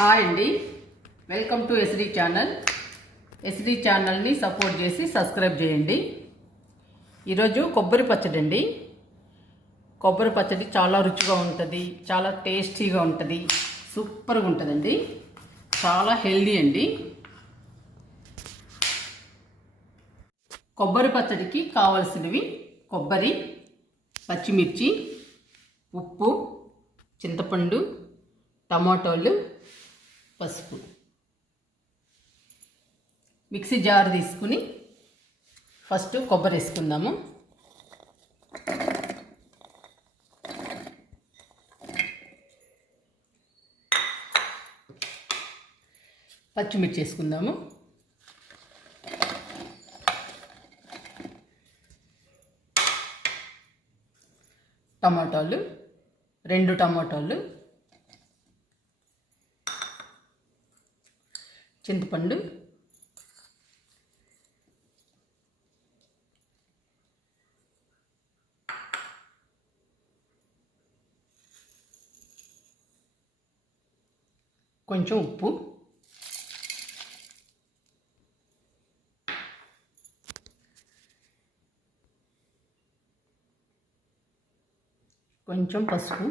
Hi అండి, welcome to SD channel. SD ఛానల్ని support చేసి సబ్స్క్రైబ్ చేయండి. ఈరోజు కొబ్బరి పచ్చడి అండి. కొబ్బరి పచ్చడి చాలా రుచిగా ఉంటుంది, చాలా టేస్టీగా ఉంటుంది, సూపర్గా ఉంటుందండి, చాలా హెల్దీ అండి. కొబ్బరి పచ్చడికి కావలసినవి కొబ్బరి, పచ్చిమిర్చి, ఉప్పు, చింతపండు, టమాటోలు, పసుపు. మిక్సీ జార్ తీసుకుని ఫస్ట్ కొబ్బరి వేసుకుందాము. పచ్చిమిర్చి వేసుకుందాము. టమాటాలు 2 టమాటాలు, చింతపండు, కొంచెం ఉప్పు, కొంచెం పసుపు,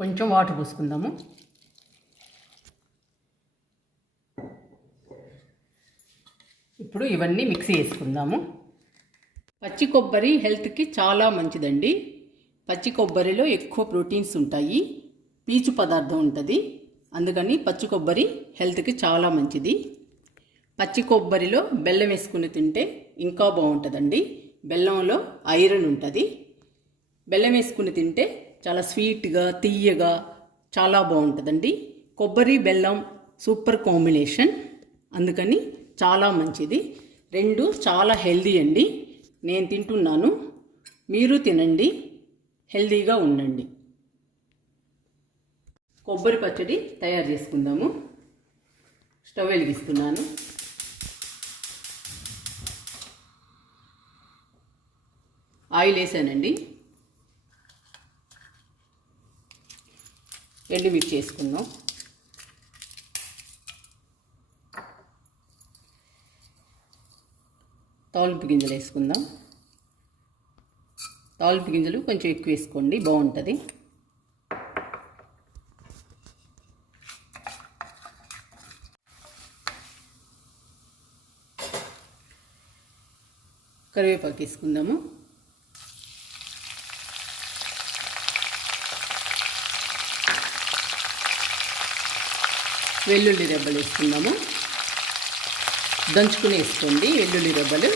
కొంచెం వాటర్ పోసుకుందాము. ఇప్పుడు ఇవన్నీ మిక్సీ వేసుకుందాము. పచ్చి కొబ్బరి హెల్త్కి చాలా మంచిదండి. పచ్చి కొబ్బరిలో ఎక్కువ ప్రోటీన్స్ ఉంటాయి, పీచు పదార్థం ఉంటుంది, అందుకని పచ్చి కొబ్బరి హెల్త్కి చాలా మంచిది. పచ్చి కొబ్బరిలో బెల్లం వేసుకుని తింటే ఇంకా బాగుంటుందండి. బెల్లంలో ఐరన్ ఉంటుంది. బెల్లం వేసుకుని తింటే చాలా స్వీట్గా, తీయగా, చాలా బాగుంటుందండి. కొబ్బరి బెల్లం సూపర్ కాంబినేషన్, అందుకని చాలా మంచిది. 2 చాలా హెల్దీ అండి. నేను తింటున్నాను, మీరు తినండి, హెల్దీగా ఉండండి. కొబ్బరి పచ్చడి తయారు చేసుకుందాము. స్టవ్ వెలిగిస్తున్నాను. ఆయిల్ వేసానండి. ఎండుమిర్చి వేసుకుందాం. తాలింపు గింజలు వేసుకుందాం. తాలింపు గింజలు కొంచెం ఎక్కువ వేసుకోండి, బాగుంటుంది. కరివేపాకు వేసుకుందాము. వెల్లుల్లి రెబ్బలు వేసుకుందాము. దంచుకుని వేసుకోండి వెల్లుల్లి రెబ్బలు.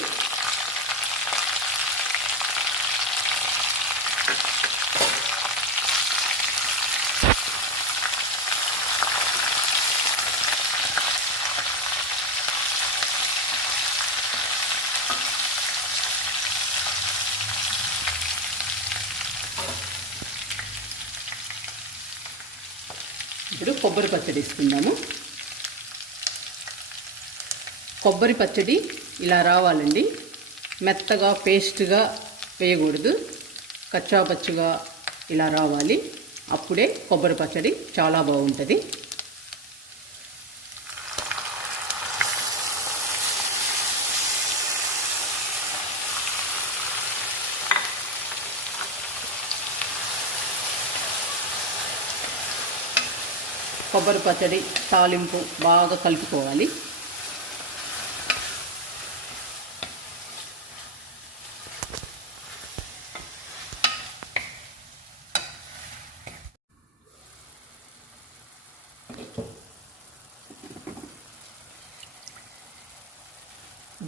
ఇప్పుడు కొబ్బరి పచ్చడి వేసుకుందాము. కొబ్బరి పచ్చడి ఇలా రావాలండి, మెత్తగా పేస్ట్గా వేయకూడదు, కచ్చా పచ్చిగా ఇలా రావాలి. అప్పుడే కొబ్బరి పచ్చడి చాలా బాగుంటుంది. కొబ్బరి పచ్చడి తాలింపు బాగా కలుపుకోవాలి.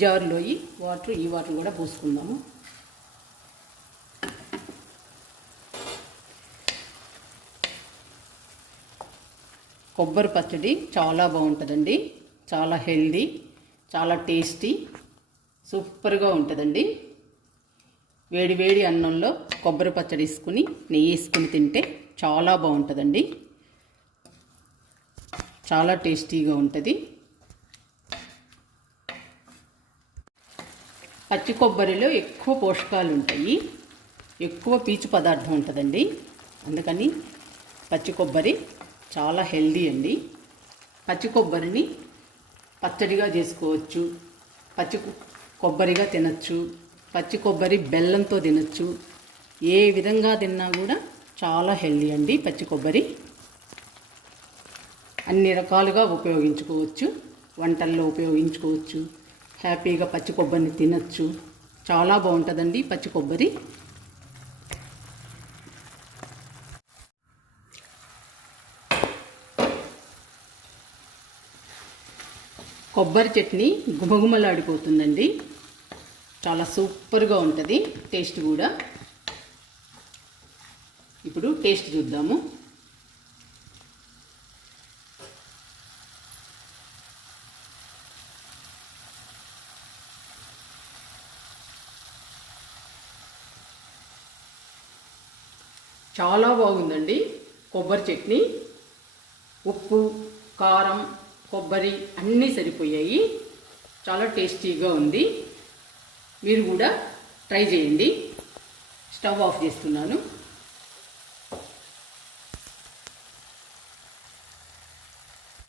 జార్లో ఈ వాటర్ కూడా పోసుకుందాము. కొబ్బరి పచ్చడి చాలా బాగుంటుందండి, చాలా హెల్దీ, చాలా టేస్టీ, సూపర్గా ఉంటుందండి. వేడి వేడి అన్నంలో కొబ్బరి పచ్చడి వేసుకుని నెయ్యి వేసుకుని తింటే చాలా బాగుంటుందండి, చాలా టేస్టీగా ఉంటుంది. పచ్చి కొబ్బరిలో ఎక్కువ పోషకాలు ఉంటాయి. ఎక్కువ పీచు పదార్థం ఉంటుందండి. అందుకని పచ్చి కొబ్బరి చాలా హెల్దీ అండి. పచ్చి కొబ్బరిని పచ్చడిగా చేసుకోవచ్చు, పచ్చి కొబ్బరిగా తినచ్చు, పచ్చి కొబ్బరి బెల్లంతో తినచ్చు. ఏ విధంగా తిన్నా కూడా చాలా హెల్దీ అండి పచ్చి కొబ్బరి. అన్ని రకాలుగా ఉపయోగించుకోవచ్చు, వంటల్లో ఉపయోగించుకోవచ్చు. హ్యాపీగా పచ్చి కొబ్బరిని తినచ్చు. చాలా బాగుంటుందండి పచ్చి కొబ్బరి. కొబ్బరి చట్నీ గుమగుమలాడిపోతుందండి. చాలా సూపర్గా ఉంటుంది టేస్ట్ కూడా. ఇప్పుడు టేస్ట్ చూద్దాము. చాలా బాగుందండి కొబ్బరి చట్నీ. ఉప్పు, కారం, కొబ్బరి అన్నీ సరిపోయాయి. చాలా టేస్టీగా ఉంది. మీరు కూడా ట్రై చేయండి. స్టవ్ ఆఫ్ చేస్తున్నాను.